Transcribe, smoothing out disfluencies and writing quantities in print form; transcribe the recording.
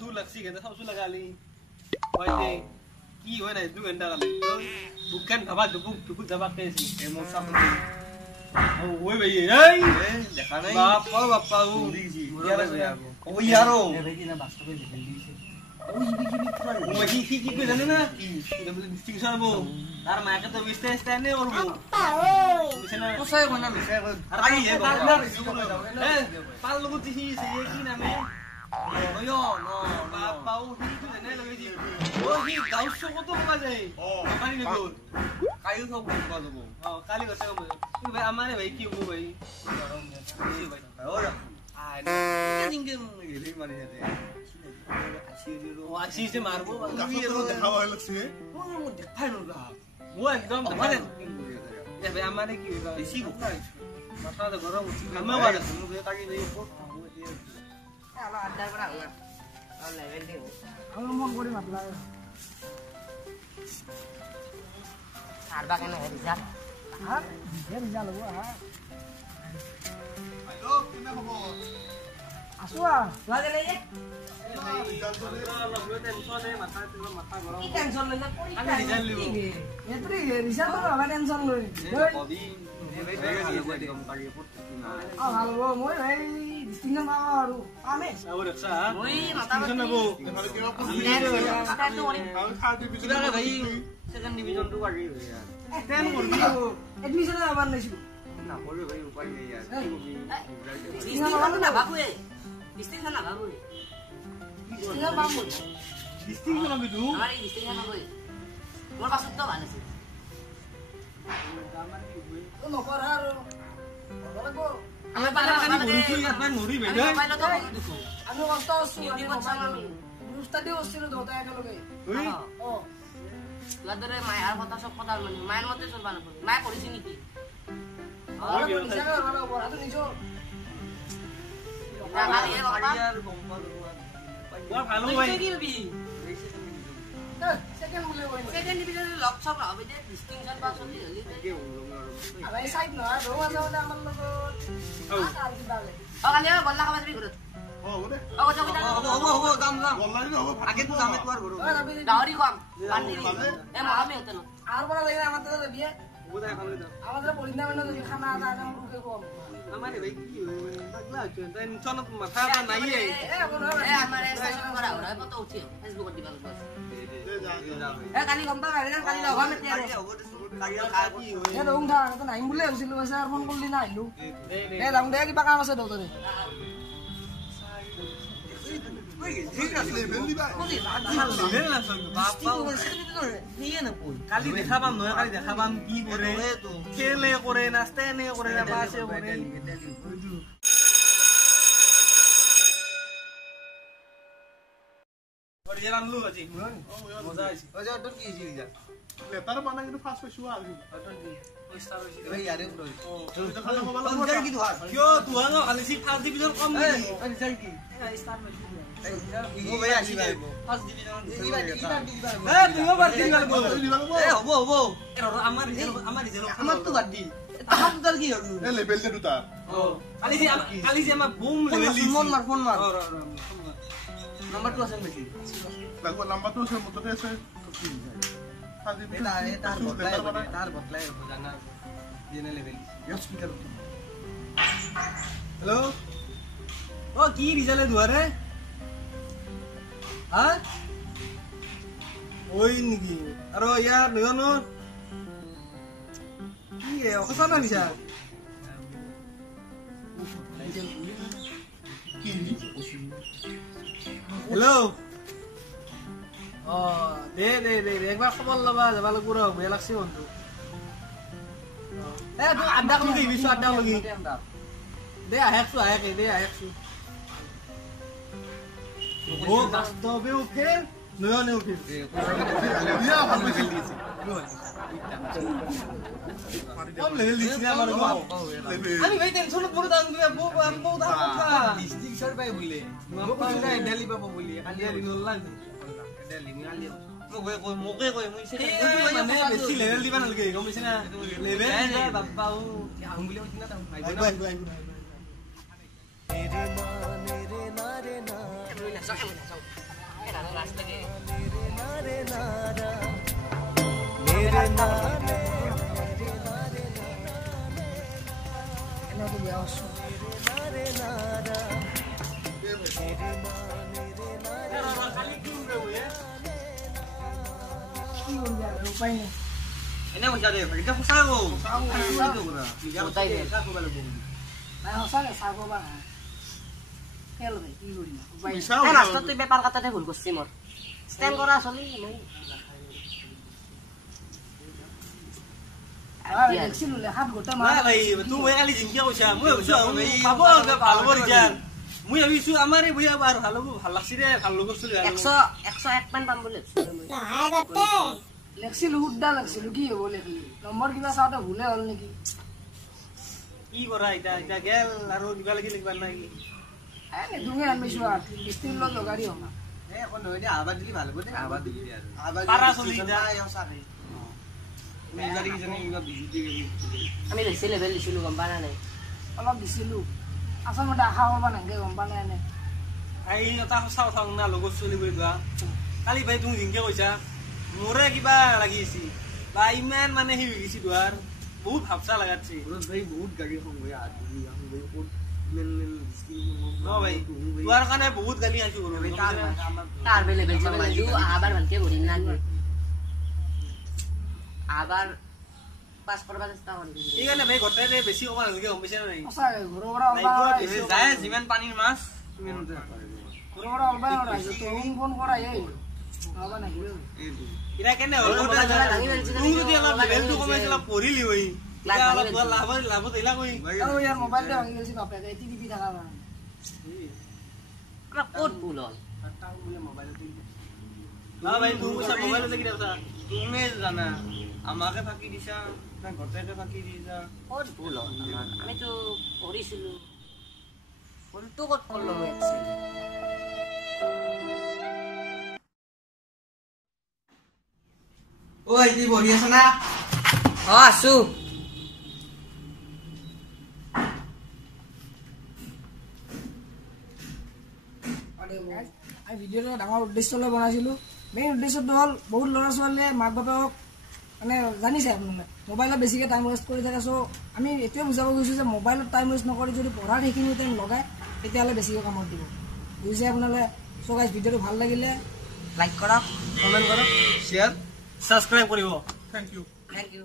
थू लक्सी के सब सु लगा ली ओए की होय ना 2 घंटा लगे बुकन धबा दुबुक धबा कैसी एमोसा ओ ओए भाई ए देखा नहीं बापा ओ ओ यारो ए भाई ना वास्तव में निकल दी से ओ ये की जाने ना की डिस्टिंक्शन वो तार मां के तो विस्ते स्टैंड है और वो तो सही होना मिसे आई है पाल लोग ती से ये की नाम है ओयो नो बापा ओ ही की जाने लगे जी ओ ही गाउसो को तो बजा जाए पानी ने बोल कायू सब बजा दो हां काली बसे को भाई हमारे भाई की वो भाई और जिंगे ये मार जाते आशी से मारबो ये रो देखावा अलग से वो देखाय नो ला वो एकदम हमारे ये भाई हमारे की इसी को माथा तो गरम हमें वाला सुनो ये काकी नहीं को आला अड्डा बना हुआ और लेवल दे हम मन करे मतलब आरबा के ना रिजल्ट हां ये रिजल्ट हो हां हेलो कितना खबर आसुआ लागे ले ये टेंशन है माथा गरम की टेंशन लेना कोई रिजल्ट लिबो एतरी रिजल्ट तो हवा टेंशन लई बॉडी हालो মই ভাই ডিস্টিংশন পাবা আৰু আমি আৰু ৰখা মই মাথা নবো কিবা ভাই সেকেন্ড ডিভিজন তো আগে यार 10 করবি এডমিশন আবার নাইছো না বলবে ভাই উপায় নেই यार ডিস্টিংশন না বাবু ডিস্টিংশন না বাবু ডিস্টিংশন বাবু ডিস্টিংশন আমি দু আমারে ডিস্টিংশন কই মোর পাছত তো ভালো আছে ও নকর আর বলবো আমি পালা কানি ঘুরিছো ইয়াত নৰি বেদে পাইলো তো দেখো আমি কষ্ট আছো আমি বছাম আমি উস্তাদি হছিল দোতা একেলগে ও লাদরে মায়ার কথা সব কথা মানে মায়ের মতে চলবা না মায়া কৰিছি নেকি আর নিছা না বড় তো নিছো না গালি এ বাবা ওয়া ভালো ভাই কি হবি সেকেন্ড বলে ওই সেকেন্ড ডিভিজন লক সব হবে যে ডিস্টিংশন পাস হলি হলি আরে সাইড না রোয়া যাওলে আমার লগত আর কি বালে ও কালি গল্লা খাবা যাবি ঘরত ও ওরে ও যাবি হবো দাম গল্লা দিলে হবো আগে তো দামে তোর ঘর দাওরি কম পানি এ মামি হতে না আর বড় লাগে আমাদের তো বিয়ে ওদা খালি দাও আমাদের পরিনা মানে যদি খানা আদা মুখে কম আমারে ভাই কি পাগলা হচ্ছে টেনশন মাথা নাই এ আমারে স্টেশন করা ওরা কত উঠিও ফেসবুকত দিবা বাস এ কালি গম পাবা রে কালি লগা মেতে রে এ রং থা তো নাই বুলে হইছিল আছে আর ফোন করলি না আইলু এ দাম দে কিবা কাম আছে দতরে কালি দেখা পাম নহয় কালি দেখা পাম কি কৰে খেলে কৰে নাস্তে নে কৰে না পাছে কৰে और ये रामलू अछि मजा आइछ अजा अटन की जी जा लेतार बना के फास्ट पे शुआ आलू अटन की ओ स्टार होइछ भाई यारे ओ तो खाना मोबाइल फोन कर की दुआ क्यों दुआ न खाली सी फास्ट डिवीजन कम नहीं रिजल्ट की स्टार में वो भाई आसी भाई फास्ट डिवीजन ए तुम बात नहीं बोल ए हबो ए আমার রিজাল্ট আমার তো বাদ দি তাহার তো কি হলো এ লেভেল দে দুটা ও খালি যে আমার বুম লেভেল ফোন মার नंबर 2 আছে বেশি লাগো নাম্বার 2 আছে মতো আছে হাজি তার বদলাই জানা জেনে লেভেল ইউজ কি করব হ্যালো ও কি রিজাল্ট দুয়ারে হ্যাঁ ওই নিকি আরে यार নয়নো কি এ অকসানা বিছা কি हेलो दे একবার খবর লবা যাবা লাগব র বেয়া লাগছে বন্ধু এ তুই আড্ডা লাগি বিশ আড্ডা লাগি দে আহেছু আহে দে আহেছু ও বাস্তবে ওকে নয়নে ওকে ইয়া ভালো খেলিছে কম লেভেল দিছি না আমার আমি ভাই টেনশন পুরো দাম দিবে আমি বহু দাম কথা ডিস্ট্রিক্টর ভাই বলে মকো না দিল্লি বাবা বলি খালি দিন লাগি দিল্লি নি আলিও মোকে কই মই সে মানে বেশি লেভেল দিবা নালগে গমিছে না লেভেল বাবা ও আম বলি হইনা দাম আইবো মেরে না রে না লাজ লাগে এনেকে বিয়া আছো কি করবি আর উপায় নেই এনে পইচা দে এটা সঁচা গো উঠাই দে নাই সঁচাকে চাহ কবা খেল দে কি কৰিম উপায় নাই এই মাষ্টৰ তুই বেপাৰ কাটাতে ভুল কৰছি মোৰ ষ্টেণ্ড কৰা চলি দেখছিলো লেখাত গোটেই নাই ভাই তুমি কালি জিংকিয়া কৈছা মই কৈছো পাব ভাল হ'ব ৰিজাল্ট মই ভাবিছো আমাৰ এই বইয়া আৰু ভাল হ'ব ভাল লাগছি ৰে ভাল লগৰ চলি 101 মান পাম বুলি লেখছিলো উদ্দা লেখছিলো কি হ'ব লেখি নম্বৰ কিবা চাওঁতে ভুলে হ'ল নেকি কি কৰা এটা এটা গেল আৰু কিবা লাগি লিখবা নাই এনে দুঙে আনমিছো আর স্টিল লো জগাড়ি হমা এ কোন হয় দে আবাদ দিলি ভাল হ'ব দে আবাদ দিলি আৰু পাৰা চলি যায় সঁচাকে মেজাৰি কিজনী কিবা বিজুতি আমি লেখছি লেভেল দিছিলো গম পানা নাই অলপ দিছিলো আচলতে আশা কৰবা নাগে গম পা নাই এনে এই এটা সঁচা কথা না লগৰ চলি গৈ যোৱা কালি ভাই তুমি জিংকে কৈছা মোৰে কিবা লাগি আছে বা ইমান মানে হি গৈছি দুৱাৰ বহুত ভাবছা লাগাছে ভাই বহুত গাড়ী খন গৈ আদি আমি ভাই ক'ত মেন ন ভাই দুৱাৰ কাৰণে বহুত গালি আছো তাৰ বেলে বেলে যু আবাৰ ভালকে ভৰিম না আবাৰ পাস কৰবা চেষ্টা কৰিম এইকাৰণে ভাই ঘৰতে বেছি কমা নালাগে গম পাইছা নাই সঁচাকে ঘৰৰ পৰা অলবা যায় যিমান পানীৰ মাছ তুমি নতে ঘৰৰ পৰা অলবা ৰাইজো তো ফোন কৰা এই অলবা নাহিল ইৰা কেনে হ'ল তুমি যদি অলপ লেভেলটো কমাইছিলা পঢ়িলি হৈ অলপ লাভ দিলা কৈ আৰু ইয়াৰ মোবাইলতে ভাঙি গৈছে বাপেকে এটি টিভি থাকা কাৰণে ক'ত ভুল হ'ল না ভাই তুমি কৈছা মোবাইলতে কি দেখা তুমি জানা আমাকে ফাঁকি দিছা না ঘৰতে ফাঁকি দিছা ক'ত ভুল হ'ল আমিতো পঢ়িছিলো ভুলটো ক'ত কৰলো মই ঐ তুই বহি আছ না আছো আমি ভিডিঅ'টো ডাঙৰ উদ্দেশ্যলৈ বনাইছিলোঁ মেইন উদ্দেশ্যটো হ'ল বহুত ল'ৰা ছোৱালীয়ে মাক বাপেকক মানে জানিছে আপোনালোকে মোবাইলত বেছিকৈ টাইম ৱেষ্ট কৰি থাকে চ' আমি এইটোৱে বুজাব গৈছোঁ যে মোবাইলত টাইম ৱেষ্ট নকৰি যদি পঢ়াৰ সেইখিনি টাইম লগায় তেতিয়াহ'লে বেছিকৈ কামত দিব বুজিছে আপোনালোকে চ' গাইজ ভিডিঅ'টো ভাল লাগিলে লাইক কৰক কমেণ্ট কৰক শ্বেয়াৰ ছাবস্ক্ৰাইব কৰিব থেংক ইউ থেংক ইউ